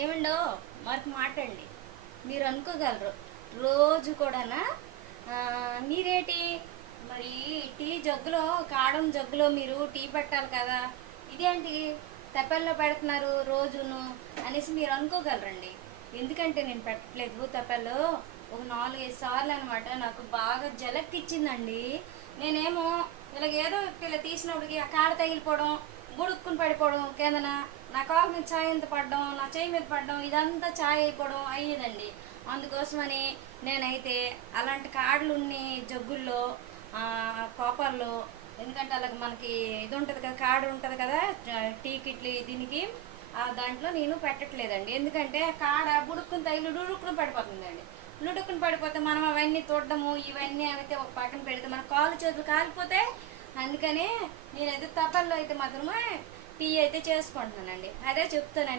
ఏమండో మరొక మాట అండి. మీరు అనుకోగలరు రోజు కూడానా మీరేటి మరి టీ జగ్గులో కాడం జగ్గులో మీరు టీ పెట్టాలి కదా, ఇదేంటి తపెల్లో పెడుతున్నారు రోజును అనేసి మీరు అనుకోగలరండి. ఎందుకంటే నేను పెట్టట్లేదు తపెల్లో ఒక 4-5 సార్లు అనమాట నాకు బాగా జలక్కిచ్చిందండి. నేనేమో ఏదో ఇలా తీసినప్పటికి ఆ కాడ తగిలిపోవడం, బుడుక్కుని పడిపోవడం కిందన, నా కాలు మీద ఛాయ్ ఎంత పడడం, నా చేయి మీద పడడం, ఇదంతా ఛాయ్ అయిపోవడం అయ్యేదండి. అందుకోసమని నేనైతే అలాంటి కాడలు ఉన్ని జగ్గుల్లో కోపాల్లో, ఎందుకంటే అలాగ మనకి ఇది ఉంటుంది కదా, కాడ ఉంటుంది కదా టీ కిట్లీ దీనికి, దాంట్లో నేను పెట్టట్లేదండి. ఎందుకంటే కాడ బుడుక్కుని తగిలి లుడుక్కుని పడిపోతుందండి. లుడుక్కుని పడిపోతే మనం అవన్నీ తోడము ఇవన్నీ అయితే ఒక పక్కన పెడితే మన కాళ్ళు చేతులు కాలిపోతే, అందుకని నేనైతే తపల్లో అయితే మాత్రమే టీ అయితే చేసుకుంటున్నానండి. అదే చెప్తానండి.